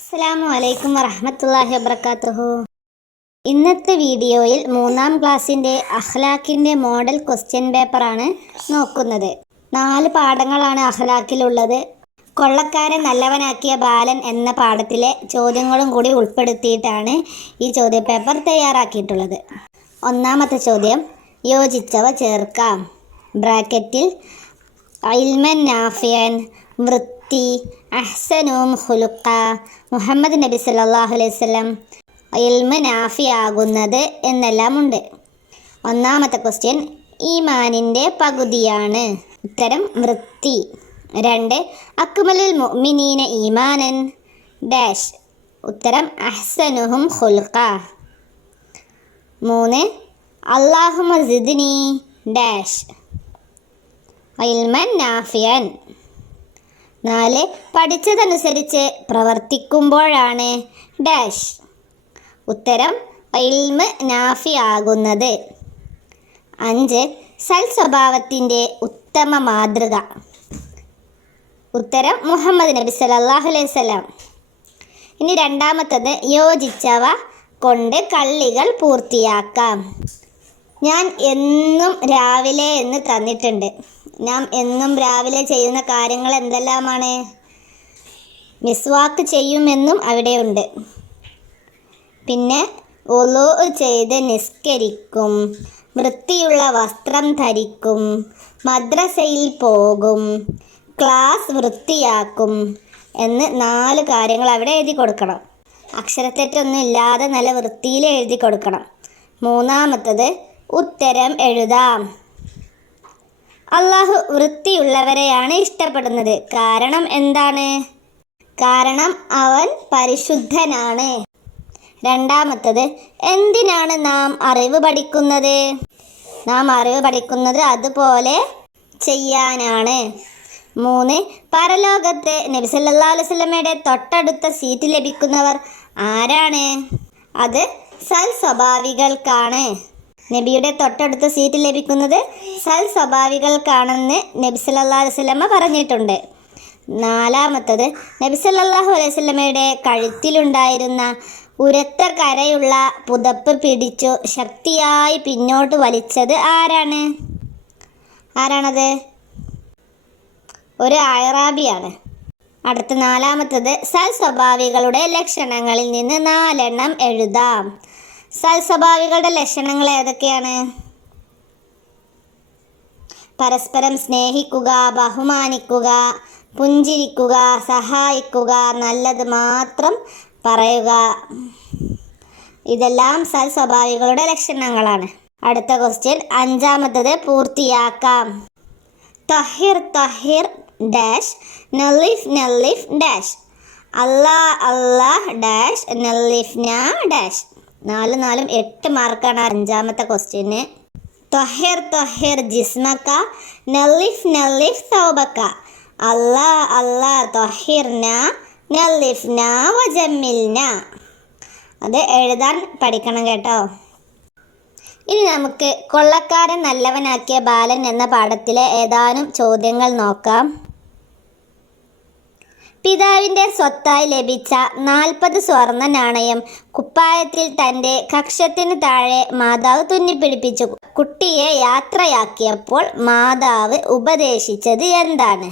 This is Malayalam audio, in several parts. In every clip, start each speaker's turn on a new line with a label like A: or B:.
A: അസ്സലാമു അലൈക്കും വറഹമത്തല്ലാഹി വബർക്കാത്തുഹു ഇന്നത്തെ വീഡിയോയിൽ മൂന്നാം ക്ലാസ്സിന്റെ അഹ്ലാഖിന്റെ മോഡൽ ക്വസ്റ്റ്യൻ പേപ്പറാണ് നോക്കുന്നത്. നാല് പാഠങ്ങളാണ് അഹ്ലാഖിലുള്ളത് കൊള്ളക്കാരെ നല്ലവനാക്കിയ ബാലൻ എന്ന പാഠത്തിലെ ചോദ്യങ്ങളും കൂടി ഉൾപ്പെടുത്തിയിട്ടാണ് ഈ ചോദ്യപേപ്പർ തയ്യാറാക്കിയിട്ടുള്ളത്. ഒന്നാമത്തെ ചോദ്യം യോജിച്ചവ ചേർക്കാം. ബ്രാക്കറ്റിൽ അയിൽമൻ നാഫിയൻ വൃത്തി അഹ്സനും ഹുലുക്ക മുഹമ്മദ് നബി സല്ലാഹു അലൈഹി സ്വലം ഇൽമ നാഫിയാകുന്നത് എന്നെല്ലാം ഉണ്ട് ഒന്നാമത്തെ ക്വസ്റ്റ്യൻ ഈമാനിന്റെ പകുതിയാണ്. ഉത്തരം വൃത്തി. രണ്ട് അക്മലുൽ മുഅ്മിനീന ഈമാനൻ. ഡാഷ് ഉത്തരം അഹ്സനുഹും ഹുൽക്ക മൂന്ന് അള്ളാഹു മസിദ്നി ഡാഷ് ഇൽമൻ നാഫിയൻ. നാല് പഠിച്ചതനുസരിച്ച് പ്രവർത്തിക്കുമ്പോഴാണ് ഡാഷ്. ഉത്തരം ഇൽമ് നാഫിയാകുന്നത്. അഞ്ച് സൽ സ്വഭാവത്തിന്റെ ഉത്തമ മാതൃക. ഉത്തരം മുഹമ്മദ് നബി സല്ലല്ലാഹു അലൈഹി വസല്ലം. ഇനി രണ്ടാമത്തത് യോജിച്ചവ കൊണ്ട് കള്ളികൾ പൂർത്തിയാക്കാം. ഞാൻ എന്നും രാവിലെ എന്ന് തന്നിട്ടുണ്ട്. ഞാൻ എന്നും രാവിലെ ചെയ്യുന്ന കാര്യങ്ങൾ എന്തെല്ലാമാണ്? മിസ്വാക്ക് ചെയ്യുമെന്നും അവിടെയുണ്ട് പിന്നെ ഒലു ചെയ്ത് നിസ്കരിക്കും വൃത്തിയുള്ള വസ്ത്രം ധരിക്കും മദ്രസയിൽ പോകും ക്ലാസ് വൃത്തിയാക്കും എന്ന് നാല് കാര്യങ്ങൾ അവിടെ എഴുതി കൊടുക്കണം. അക്ഷരത്തെറ്റൊന്നും ഇല്ലാതെ നല്ല വൃത്തിയിൽ എഴുതി കൊടുക്കണം. മൂന്നാമത്തത് ഉത്തരം എഴുതാം. അള്ളാഹു വൃത്തിയുള്ളവരെയാണ് ഇഷ്ടപ്പെടുന്നത്. കാരണം എന്താണ്? കാരണം അവൻ പരിശുദ്ധനാണ്. രണ്ടാമത്തത് എന്തിനാണ് നാം അറിവ് പഠിക്കുന്നത്? നാം അറിവ് പഠിക്കുന്നത് അതുപോലെ ചെയ്യാനാണ്. മൂന്ന് പരലോകത്തെ നബി സല്ലല്ലാഹു അലൈഹി വസല്ലമയുടെ തൊട്ടടുത്ത സീറ്റ് ലഭിക്കുന്നവർ ആരാണ്? അത് സൽ സ്വഭാവികൾക്കാണ് നബിയുടെ തൊട്ടടുത്ത സീറ്റ് ലഭിക്കുന്നത് സൽ സ്വഭാവികൾക്കാണെന്ന് നബി സല്ലല്ലാഹു അലൈഹി വസല്ലമ പറഞ്ഞിട്ടുണ്ട്. നാലാമത്തത് നബി സല്ലല്ലാഹു അലൈഹി വസല്ലമയുടെ കഴുത്തിലുണ്ടായിരുന്ന ഉരത്ത കരയുള്ള പുതപ്പ് പിടിച്ചു ശക്തിയായി പിന്നോട്ട് വലിച്ചത് ആരാണ്? ആരാണത്? ഒരു അയറാബിയാണ്. അടുത്ത നാലാമത്തത് സൽ സ്വഭാവികളുടെ ലക്ഷണങ്ങളിൽ നിന്ന് നാലെണ്ണം എഴുതാം. സൽ സ്വഭാവികളുടെ ലക്ഷണങ്ങൾ ഏതൊക്കെയാണ്? പരസ്പരം സ്നേഹിക്കുക ബഹുമാനിക്കുക പുഞ്ചിരിക്കുക സഹായിക്കുക നല്ലത് മാത്രം പറയുക. ഇതെല്ലാം സൽ സ്വഭാവികളുടെ ലക്ഷണങ്ങളാണ്. അടുത്ത ക്വസ്റ്റ്യൻ അഞ്ചാമത്തത് പൂർത്തിയാക്കാം. തഹിർ തഹിർ ഡാഷ് നലിഫ് നലിഫ് ഡാഷ്. അല്ലാ അല്ലാ ഡാഷ് നലിഫ്ന ഡാഷ്. നാല് നാലും എട്ട് മാർക്കാണ് അഞ്ചാമത്തെ ക്വസ്റ്റ്യന് തൊഹിർ തൊഹിർ ജിസ്മക്ക നലിഫ് നലിഫ് സൗബക്ക അല്ലാ അല്ലാ തൊഹിർന നെല്ലിഫ് വജമ്മിൽന അത് എഴുതാൻ പഠിക്കണം കേട്ടോ. ഇനി നമുക്ക് കൊള്ളക്കാരൻ നല്ലവനാക്കിയ ബാലൻ എന്ന പാഠത്തിലെ ഏതാനും ചോദ്യങ്ങൾ നോക്കാം. പിതാവിന്റെ സ്വത്തായി ലഭിച്ച നാൽപ്പത് സ്വർണ നാണയം കുപ്പായത്തിൽ തന്റെ കക്ഷത്തിന് താഴെ മാതാവ് തുന്നിപ്പിടിപ്പിച്ചു കുട്ടിയെ യാത്രയാക്കിയപ്പോൾ മാതാവ് ഉപദേശിച്ചത് എന്താണ്?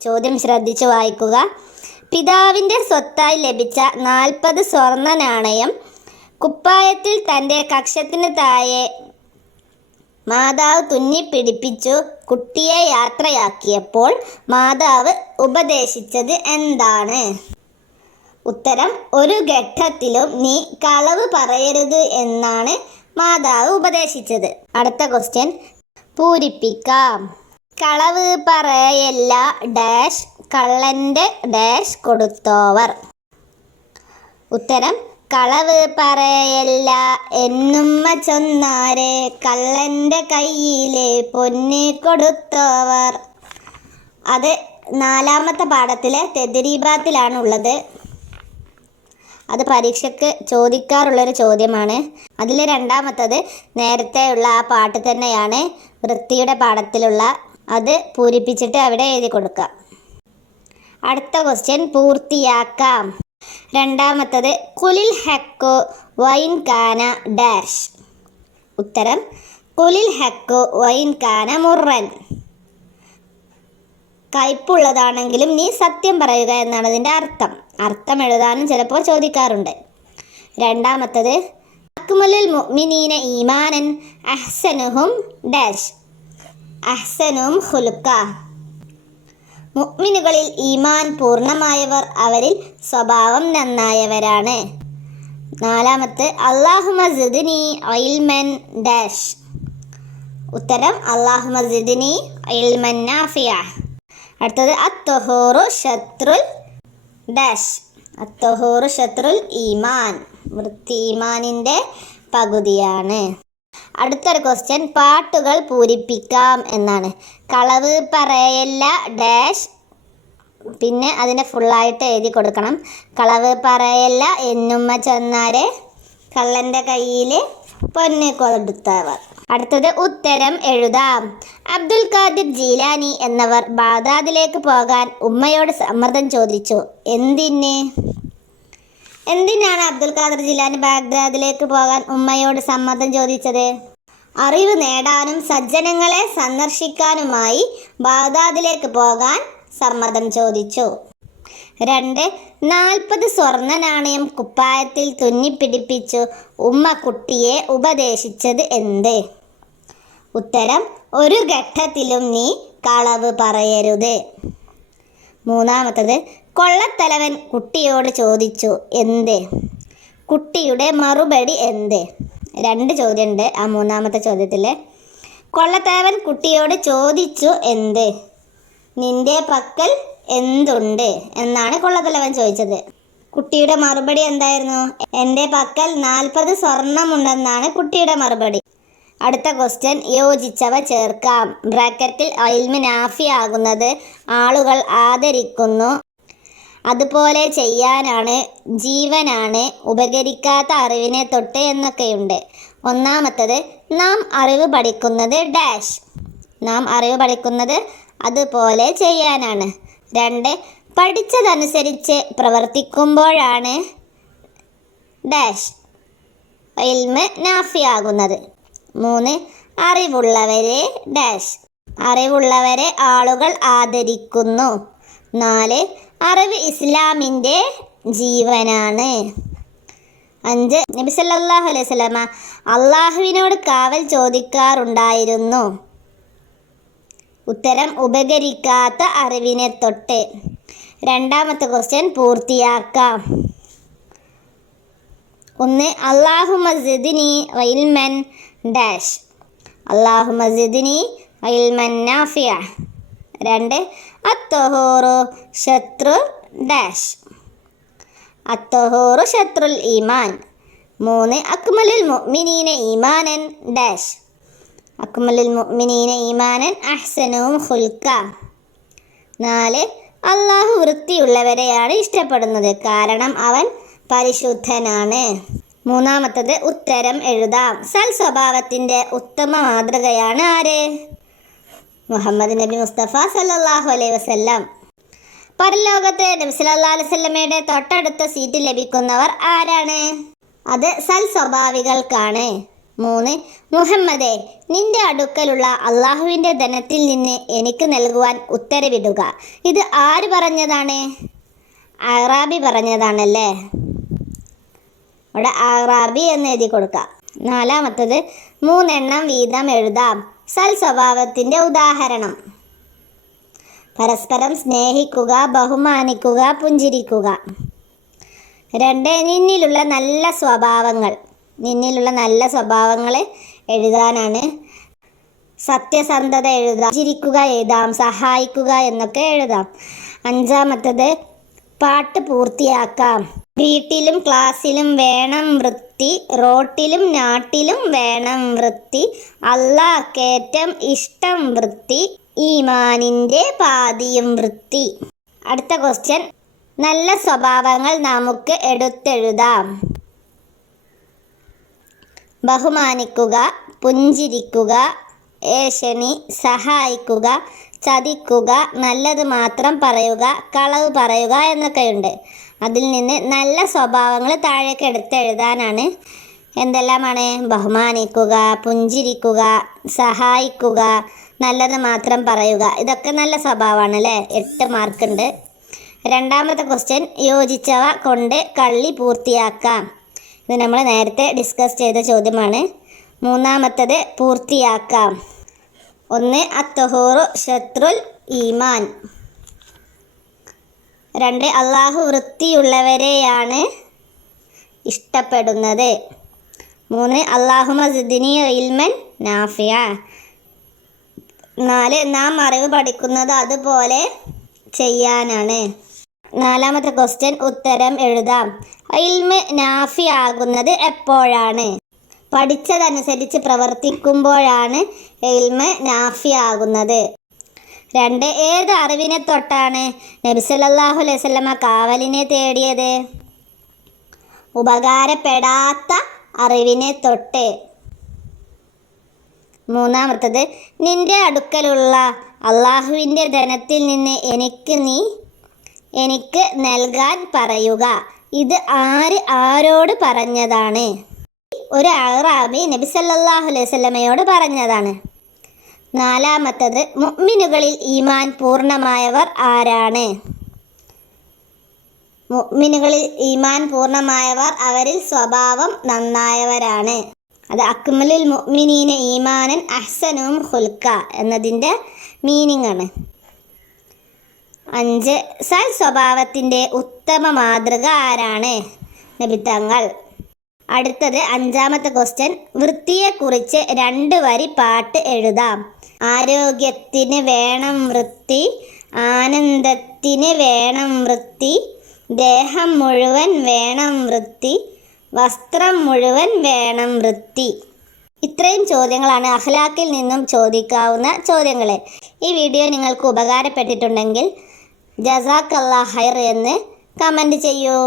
A: ചോദ്യം ശ്രദ്ധിച്ചു വായിക്കുക. പിതാവിന്റെ സ്വത്തായി ലഭിച്ച നാൽപ്പത് സ്വർണ നാണയം കുപ്പായത്തിൽ തന്റെ കക്ഷത്തിന് താഴെ മാതാവ് തുന്നിപ്പിടിപ്പിച്ചു കുട്ടിയെ യാത്രയാക്കിയപ്പോൾ മാതാവ് ഉപദേശിച്ചത് എന്താണ്? ഉത്തരം ഒരു ഘട്ടത്തിലും നീ കളവ് പറയരുത് എന്നാണ് മാതാവ് ഉപദേശിച്ചത്. അടുത്ത ക്വസ്റ്റ്യൻ പൂരിപ്പിക്കാം. കളവ് പറയല്ല ഡാഷ് കള്ളന്റെ ഡാഷ് കൊടുത്തോവർ. ഉത്തരം കളവ് പറയല്ല എന്നുമ്മ ചൊന്നാരെ കള്ളന്റെ കയ്യിലെ പൊന്ന് കൊടുത്തവർ. അത് നാലാമത്തെ പാഠത്തിലെ തെതിരീപാത്തിലാണ് ഉള്ളത് അത് പരീക്ഷയ്ക്ക് ചോദിക്കാറുള്ളൊരു ചോദ്യമാണ്. അതിൽ രണ്ടാമത്തത് നേരത്തെയുള്ള ആ പാട്ട് തന്നെയാണ് വൃത്തിയുടെ പാഠത്തിലുള്ള അത് പൂരിപ്പിച്ചിട്ട് അവിടെ എഴുതി കൊടുക്കുക. അടുത്ത ക്വസ്റ്റ്യൻ പൂർത്തിയാക്കാം. രണ്ടാമത്തത് കുലിൽ ഹക്കോ വൈൻ കാന ഡാഷ്. ഉത്തരം കുലിൽ ഹക്കോ വൈൻ കാന മുറൻ. കയ്പുള്ളതാണെങ്കിലും നീ സത്യം പറയുക എന്നാണ് അതിന്റെ അർത്ഥം. അർത്ഥം എഴുതാനും ചിലപ്പോൾ ചോദിക്കാറുണ്ട്. രണ്ടാമത്തത് അക്മലിൽ മുഅ്മിനീന ഈമാനൻ അഹ്സനുഹും ഡാഷ്. അഹ്സനും ഹുലുക്ക മുഅ്മിനുകളിൽ ഈമാൻ പൂർണമായവർ അവരിൽ സ്വഭാവം നന്നായവരാണ്. നാലാമത്തെ അള്ളാഹു മസിദിനി ഒയിൽമൻ ഡാഷ്. ഉത്തരം അള്ളാഹു മസിദിനി ഒയിൽമൻ നാഫിയ. അടുത്തത് അത്തഹോറു ശത്രുൽ ഡാഷ്. അത്തഹോറു ശത്രുൽ ഈമാൻ. വൃത്തി ഈമാനിന്റെ പകുതിയാണ്. അടുത്തൊരു ക്വസ്റ്റ്യൻ പാട്ടുകൾ പൂരിപ്പിക്കാം എന്നാണ്. കളവ് പറയല്ല ഡാഷ്. പിന്നെ അതിനെ ഫുള്ളായിട്ട് എഴുതി കൊടുക്കണം. കളവ് പറയല്ല എന്നുമ്മ ചെന്നാരെ. കള്ളന്റെ കയ്യിൽ പൊന്ന് കൊടുത്തവർ. അടുത്തത് ഉത്തരം എഴുതാം. അബ്ദുൽ ഖാദിർ ജീലാനി എന്നവർ ബാഗ്ദാദിലേക്ക് പോകാൻ ഉമ്മയോട് സമ്മർദ്ദം ചോദിച്ചു. എന്തിന്? എന്തിനാണ് അബ്ദുൽ ഖാദിർ ജീലാനി ബാഗ്ദാദിലേക്ക് പോകാൻ ഉമ്മയോട് സമ്മതം ചോദിച്ചത്? അറിവ് നേടാനും സജ്ജനങ്ങളെ സന്ദർശിക്കാനുമായി ബാഗ്ദാദിലേക്ക് പോകാൻ സമ്മതം ചോദിച്ചു. രണ്ട് നാൽപ്പത് സ്വർണ നാണയം കുപ്പായത്തിൽ തുന്നിപ്പിടിപ്പിച്ചു ഉമ്മ കുട്ടിയെ ഉപദേശിച്ചത് എന്ത്? ഉത്തരം ഒരു ഘട്ടത്തിലും നീ കളവ് പറയരുത്. മൂന്നാമത്തത് കൊള്ളത്തലവൻ കുട്ടിയോട് ചോദിച്ചു എന്ത്? കുട്ടിയുടെ മറുപടി എന്ത്? രണ്ട് ചോദ്യമുണ്ട് ആ മൂന്നാമത്തെ ചോദ്യത്തിൽ കൊള്ളത്തലവൻ കുട്ടിയോട് ചോദിച്ചു എന്ത്? നിന്റെ പക്കൽ എന്തുണ്ട്? എന്നാണ് കൊള്ളത്തലവൻ ചോദിച്ചത്. കുട്ടിയുടെ മറുപടി എന്തായിരുന്നു? എന്റെ പക്കൽ നാൽപ്പത് സ്വർണമുണ്ടെന്നാണ് കുട്ടിയുടെ മറുപടി. അടുത്ത ക്വസ്റ്റ്യൻ യോജിച്ചവ ചേർക്കാം. ബ്രാക്കറ്റിൽ അയിൽമിനാഫിയാകുന്നത് നാഫി ആളുകൾ ആദരിക്കുന്നു. അതുപോലെ ചെയ്യാനാണ് ജീവനാണ് ഉപകരിക്കാത്ത അറിവിനെ തൊട്ട് എന്നൊക്കെയുണ്ട്. ഒന്നാമത്തത് നാം അറിവ് പഠിക്കുന്നത് ഡാഷ്. നാം അറിവ് പഠിക്കുന്നത് അതുപോലെ ചെയ്യാനാണ്. രണ്ട് പഠിച്ചതനുസരിച്ച് പ്രവർത്തിക്കുമ്പോഴാണ് ഡാഷ് ഇൽമ് നാഫിയാകുന്നത്. മൂന്ന് അറിവുള്ളവരെ ഡാഷ്. അറിവുള്ളവരെ ആളുകൾ ആദരിക്കുന്നു. നാല് അറിവ് ഇസ്ലാമിന്റെ ജീവനാണ്. അഞ്ച് നബി സല്ലല്ലാഹു അലൈഹി വസല്ലമ അള്ളാഹുവിനോട് കാവൽ ചോദിക്കാറുണ്ടായിരുന്നു. ഉത്തരം ഉപകരിക്കാത്ത അറിവിനെ തൊട്ട് രണ്ടാമത്തെ ക്വസ്റ്റ്യൻ പൂർത്തിയാക്കാം. ഒന്ന് അള്ളാഹു മസ്ജിദിനി വൈൽമൻ ഡാഷ്. അള്ളാഹു മസ്ജിദിനി വൈൽമൻ നാഫിയ. രണ്ട്. അത്തഹോറു ശത്രു ഡാഷ്. അത്തഹോറു ശത്രുൽ ഈമാൻ. മൂന്ന്. അക്മലുൽ മുഅ്മിനീന ഈമാനൻ ഡാഷ്. അക്മലുൽ മുഅ്മിനീന ഈമാനൻ അഹ്സനവും ഹുൽക്ക. നാല്. അള്ളാഹു വൃത്തിയുള്ളവരെയാണ് ഇഷ്ടപ്പെടുന്നത്. കാരണം അവൻ പരിശുദ്ധനാണ്. മൂന്നാമത്തത് ഉത്തരം എഴുതാം. സൽ സ്വഭാവത്തിന്റെ ഉത്തമ മാതൃകയാണ് ആര്? മുഹമ്മദ് നബി മുസ്തഫ സല്ലാഹു അലൈഹി വസല്ലം. പരലോകത്ത് നബി സല്ലല്ലാഹു അലൈഹി വസല്ലമയുടെ തൊട്ടടുത്ത സീറ്റ് ലഭിക്കുന്നവർ ആരാണ്? അത് സൽ സ്വഭാവികൾക്കാണ്. മൂന്ന് മുഹമ്മദേ നിന്റെ അടുക്കലുള്ള അള്ളാഹുവിന്റെ ധനത്തിൽ നിന്ന് എനിക്ക് നൽകുവാൻ ഉത്തരവിടുക. ഇത് ആര് പറഞ്ഞതാണ്? അറാബി പറഞ്ഞതാണല്ലേ? ഇവിടെ അറാബി എന്ന് എഴുതി കൊടുക്കുക നാലാമത്തത് മൂന്നെണ്ണം വീതം എഴുതാം. സൽ സ്വഭാവത്തിന്റെ ഉദാഹരണം. പരസ്പരം സ്നേഹിക്കുക ബഹുമാനിക്കുക പുഞ്ചിരിക്കുക. രണ്ട് നിന്നിലുള്ള നല്ല സ്വഭാവങ്ങൾ. നിന്നിലുള്ള നല്ല സ്വഭാവങ്ങൾ എഴുതാനാണ് സത്യസന്ധത എഴുതാം ചിരിക്കുക എഴുതാം സഹായിക്കുക എന്നൊക്കെ എഴുതാം. അഞ്ചാമത്തത് പാട്ട് പൂർത്തിയാക്കാം. വീട്ടിലും ക്ലാസ്സിലും വേണം വൃത്തി റോട്ടിലും നാട്ടിലും വേണം വൃത്തി. അള്ളാഹ്ക്കേറ്റം ഇഷ്ടം വൃത്തി. ഈമാനിന്റെ പാതിയും വൃത്തി. അടുത്ത ക്വസ്റ്റ്യൻ നല്ല സ്വഭാവങ്ങൾ നമുക്ക് എടുത്തെഴുതാം. ബഹുമാനിക്കുക പുഞ്ചിരിക്കുക ഏഷണി സഹായിക്കുക ചതിക്കുക നല്ലത് മാത്രം പറയുക കളവ് പറയുക എന്നൊക്കെയുണ്ട്. അതിൽ നിന്ന് നല്ല സ്വഭാവങ്ങൾ താഴേക്ക് എടുത്തെഴുതാനാണ് എന്തെല്ലാമാണ്? ബഹുമാനിക്കുക പുഞ്ചിരിക്കുക സഹായിക്കുക നല്ലത് മാത്രം പറയുക. ഇതൊക്കെ നല്ല സ്വഭാവമാണ് അല്ലേ? എട്ട് മാർക്കുണ്ട് രണ്ടാമത്തെ ക്വസ്റ്റ്യൻ യോജിച്ചവ കൊണ്ട് കള്ളി പൂർത്തിയാക്കാം. ഇത് നമ്മൾ നേരത്തെ ഡിസ്കസ് ചെയ്ത ചോദ്യമാണ്. മൂന്നാമത്തത് പൂർത്തിയാക്കാം. ഒന്ന് അത്തഹൂറു ശത്രുൽ ഈമാൻ. രണ്ട് അള്ളാഹു വൃത്തിയുള്ളവരെയാണ് ഇഷ്ടപ്പെടുന്നത്. മൂന്ന് അള്ളാഹു മസിദിനി ഇൽമൻ നാഫിയ. നാല് നാം അറിവ് പഠിക്കുന്നത് അതുപോലെ ചെയ്യാനാണ്. നാലാമത്തെ ക്വസ്റ്റ്യൻ ഉത്തരം എഴുതാം. ഇൽമ നാഫി ആകുന്നത് എപ്പോഴാണ്? പഠിച്ചതനുസരിച്ച് പ്രവർത്തിക്കുമ്പോഴാണ് എൽമ നാഫിയാകുന്നത് രണ്ട് ഏത് അറിവിനെ തൊട്ടാണ് നബി സല്ലല്ലാഹു അലൈഹി വസല്ലമ കാവലിനെ തേടിയത്? ഉപകാരപ്പെടാത്ത അറിവിനെ തൊട്ട്. മൂന്നാമത്തത് നിന്റെ അടുക്കലുള്ള അള്ളാഹുവിന്റെ ധനത്തിൽ നിന്ന് എനിക്ക് നീ എനിക്ക് നൽകാൻ പറയുക. ഇത് ആര് ആരോട് പറഞ്ഞതാണ്? ഒരു അറാബി നബി സല്ലല്ലാഹു അലൈഹി വസല്ലമയോട് പറഞ്ഞതാണ്. നാലാമത്തത് മുഅ്മിനുകളിൽ ഈമാൻ പൂർണമായവർ ആരാണ്? മുഅ്മിനുകളിൽ ഈമാൻ പൂർണമായവർ അവരിൽ സ്വഭാവം നന്നായവരാണ്. അത് അക്മലുൽ മുഅ്മിനീന ഈമാനൻ അഹ്സനും ഹുൽക്ക എന്നതിന്റെ മീനിങ് ആണ് അഞ്ച് സൽ സ്വഭാവത്തിന്റെ ഉത്തമ മാതൃക ആരാണ്? നബിത്തങ്ങൾ അടുത്തത് അഞ്ചാമത്തെ ക്വസ്റ്റ്യൻ വൃത്തിയെക്കുറിച്ച് രണ്ട് വരി പാട്ട് എഴുതാം. ആരോഗ്യത്തിന് വേണം വൃത്തി ആനന്ദത്തിന് വേണം വൃത്തി ദേഹം മുഴുവൻ വേണം വൃത്തി വസ്ത്രം മുഴുവൻ വേണം വൃത്തി. ഇത്രയും ചോദ്യങ്ങളാണ് അഖ്ലാക്കിൽ നിന്നും ചോദിക്കാവുന്ന ചോദ്യങ്ങൾ ഈ വീഡിയോ നിങ്ങൾക്ക് ഉപകാരപ്പെട്ടിട്ടുണ്ടെങ്കിൽ ജസാക്കല്ലാ ഹൈർ എന്ന് കമന്റ് ചെയ്യൂ.